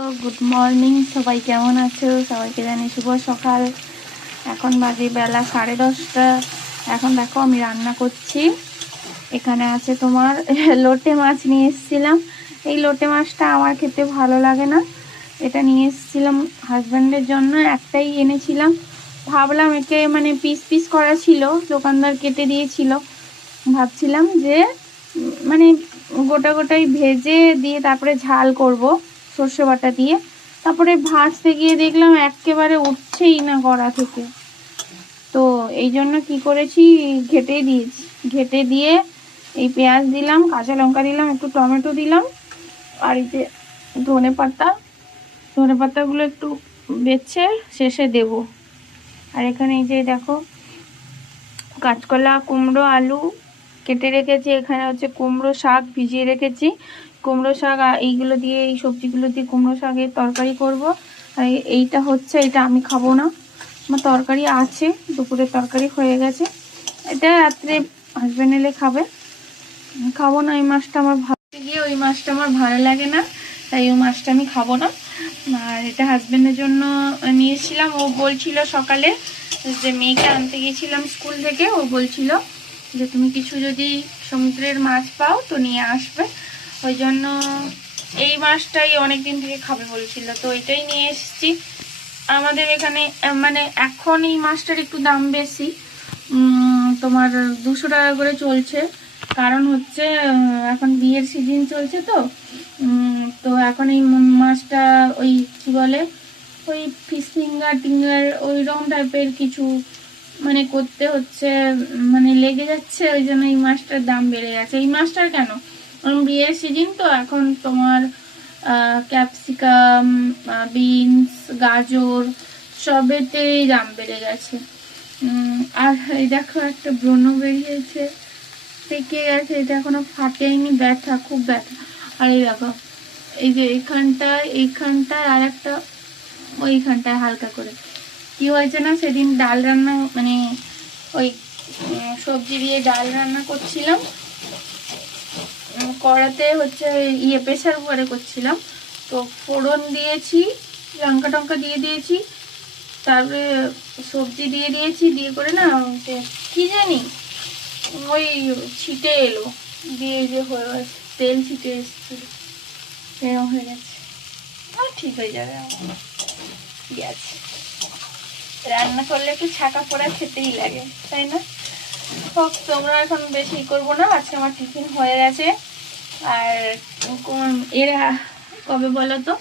Good morning, সবাই কেমন আছো? সবাইকে জানি শুভ সকাল। এখন বাজে বেলা 10:30। এখন দেখো আমি রান্না করছি। এখানে আছে তোমার লোটে মাছ নিয়ে এসেছিলাম। এই লোটে মাছটা আমার খেতে ভালো লাগে না, এটা নিয়ে এসেছিলাম হাজব্যান্ডের জন্য। একটাই এনেছিলাম, ভাবলাম একে মানে পিস পিস করা ছিল, দোকানদার কেটে দিয়েছিল। ভাবছিলাম যে মানে গোটা গোটাই ভেজে দিয়ে তারপরে ঝাল করব সর্ষে বাটা দিয়ে। তারপরে ভাজতে গিয়ে দেখলাম একেবারে উঠছেই না কড়া থেকে। তো এই জন্য কি করেছি, ঘেটে দিয়েছি। ঘেটে দিয়ে এই পেঁয়াজ দিলাম, কাঁচা লঙ্কা দিলাম, একটু টমেটো দিলাম, আর এই যে ধনে পাতাগুলো একটু বেছে শেষে দেব। আর এখানে এই যে দেখো কাঁচকলা, কুমড়ো, আলু কেটে রেখেছি। এখানে হচ্ছে কুমড়ো শাক ভিজিয়ে রেখেছি। কুমড়ো শাক এইগুলো দিয়ে, এই সবজিগুলো দিয়ে কুমড়ো শাকের তরকারি করব। আর এইটা হচ্ছে, এটা আমি খাবো না, আমার তরকারি আছে, দুপুরের তরকারি হয়ে গেছে। এটা রাত্রে হাজব্যান্ড এলে খাবে, খাবো না। এই মাছটা আমার ভাবতে গিয়ে ওই মাছটা আমার ভালো লাগে না, তাই ওই মাছটা আমি খাবো না। আর এটা হাজব্যান্ডের জন্য নিয়েছিলাম। ও বলছিল সকালে, যে মেয়েকে আনতে গিয়েছিলাম স্কুল থেকে, ও বলছিল যে তুমি কিছু যদি সমুদ্রের মাছ পাও তো নিয়ে আসবে। ওই জন্য এই মাছটাই অনেক দিন থেকে খাবে বলছিল, তো এটাই নিয়ে এসেছি। আমাদের এখানে মানে এখন এই মাছটার একটু দাম বেশি, তোমার 200 টাকা করে চলছে। কারণ হচ্ছে এখন বিয়ের সিজন চলছে, তো তো এখন এই মাছটা ওই কি বলে, ওই ফিশ ফিঙ্গার টিঙ্গার ওই রকম টাইপের কিছু মানে করতে হচ্ছে, মানে লেগে যাচ্ছে। ওই জন্য এই মাছটার দাম বেড়ে গেছে। এই মাছটার কেন, বিয়ের সিজন তো এখন তোমার ক্যাপসিকাম, বিনস, গাজর সবেতেই দাম বেড়ে গেছে। আর এই দেখো একটা ব্রণ বেরিয়েছে, পেকে গেছে, এটা এখনো ফাটেনি, ব্যথা, খুব ব্যথা। আর এই দেখো এই যে এইখানটায় আর একটা ওইখানটায় হালকা করে কি হয়েছে না, সেদিন ডাল রান্না মানে ওই সবজি দিয়ে ডাল রান্না করছিলাম, কড়াতে হচ্ছে প্রেসার কুকারে করছিলাম। তো ফোড়ন দিয়েছি, লঙ্কা টঙ্কা দিয়ে দিয়েছি, তারপরে সবজি দিয়ে দিয়েছি, দিয়ে করে না কি জানি ওই ছিটে এলো, দিয়ে যে হয়ে গেছে, তেল ছিটে এসেছিল, এরকম হয়ে গেছে। আর ঠিক হয়ে যাবে আমার গ্যাস। রান্না করলে একটু ছাকা পোড়া খেতেই লাগে, তাই না? হোক, তোমরা এখন বেশি করবো না, আজকে আমার টিফিন হয়ে গেছে। আর এর কবে বলো তো,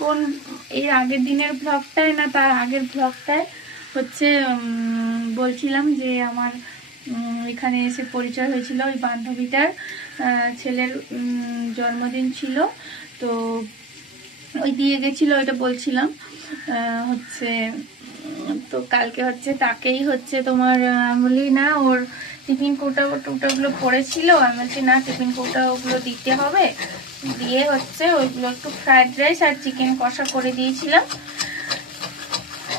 কোন এর আগের দিনের ব্লগটায় না তার আগের ব্লগটায় হচ্ছে বলছিলাম যে আমার এখানে এসে পরিচয় হয়েছিল ওই বান্ধবীটার ছেলের জন্মদিন ছিল, তো ওই দিয়ে গেছিলো, ওইটা বলছিলাম। হচ্ছে তো কালকে হচ্ছে তাকেই হচ্ছে তোমার বলি না, ওর টিফিন কৌটাগুলো পড়েছিল, আমি বলছি না টিফিন কৌটা ওগুলো দিতে হবে, দিয়ে হচ্ছে ওইগুলো একটু ফ্রাইড রাইস আর চিকেন কষা করে দিয়েছিলাম।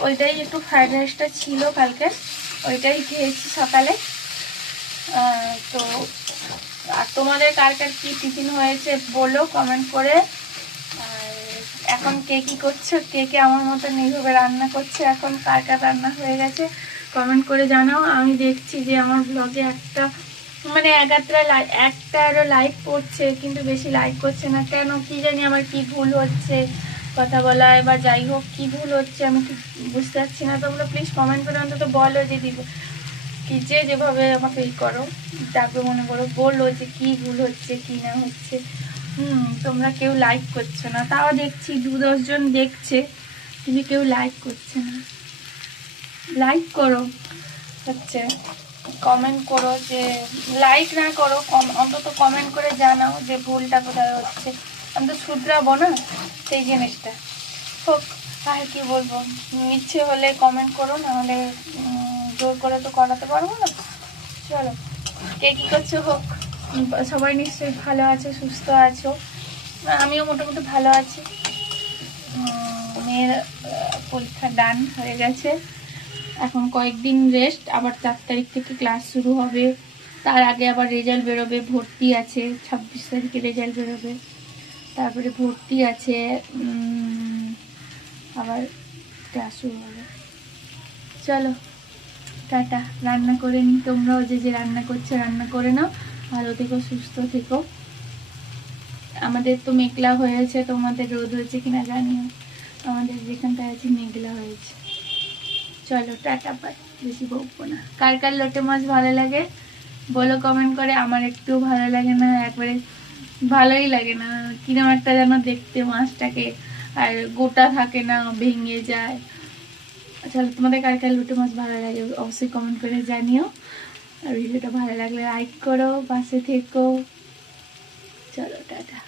ওইটাই একটু ফ্রাইড রাইসটা ছিল কালকে, ওইটাই খেয়েছি সকালে। তো আর তোমাদের কার কার কি টিফিন হয়েছে বলো কমেন্ট করে। আর এখন কে কি করছো, কে কে আমার মতন এইভাবে রান্না করছে, এখন কার কার রান্না হয়ে গেছে কমেন্ট করে জানাও। আমি দেখছি যে আমার ব্লগে একটা মানে একটারও লাইক করছে, কিন্তু বেশি লাইক করছে না কেন কি জানি, আমার কি ভুল হচ্ছে কথা বলায় বা যাই হোক, কি ভুল হচ্ছে আমি ঠিক বুঝতে পারছি না। তোমরা প্লিজ কমেন্ট করে অন্তত বলো যে দিব কি, যেভাবে আমাকে ই করো, তারপরে মনে করো বললো যে কি ভুল হচ্ছে কি না হচ্ছে। তোমরা কেউ লাইক করছো না, তাও দেখছি 2-10 জন দেখছে, কিন্তু কেউ লাইক করছে না। লাইক করো, হচ্ছে কমেন্ট করো, যে লাইক না করো অন্তত কমেন্ট করে জানাও যে ভুলটা কোথায় হচ্ছে, আমি তো শুধরাবো না সেই জিনিসটা। হোক, আর কি বলবো, ইচ্ছে হলে কমেন্ট করো, না হলে জোর করে তো করাতে পারবো না। চলো, কে কী করছো হোক, সবাই নিশ্চয়ই ভালো আছো, সুস্থ আছো, আমিও মোটামুটি ভালো আছি। মেয়ের পরীক্ষা ডান হয়ে গেছে, এখন কয়েকদিন রেস্ট, আবার 4 তারিখ থেকে ক্লাস শুরু হবে। তার আগে আবার রেজাল্ট বেরোবে, ভর্তি আছে 26 তারিখে রেজাল্ট বেরোবে। তারপরে ভর্তি আছে, আবার টাসু হবে। চলো টাটা, রান্না করে নিই, তোমরাও যে যে রান্না করছো রান্না করে নাও, ভালো থেকো সুস্থ থেকো। আমাদের তো মেঘলা হয়েছে, তোমাদের রোদ হয়েছে কিনা জানিও, আমাদের যেখানটায় আছে মেঘলা হয়েছে। চলো টাটা, বাই, বেশি বকবো না। কার কার লোটে মাছ ভালো লাগে বলো কমেন্ট করে। আমার একটু ভালো লাগে না, একবারে ভালোই লাগে না, কিরম একটা যেন দেখতে মাছটাকে, আর গোটা থাকে না, ভেঙে যায়। চলো তোমাদের কার কার লোটে মাছ ভালো লাগে অবশ্যই কমেন্ট করে জানিও। আর ভিডিওটা ভালো লাগলে লাইক করো, পাশে থেকো। চলো টাটা।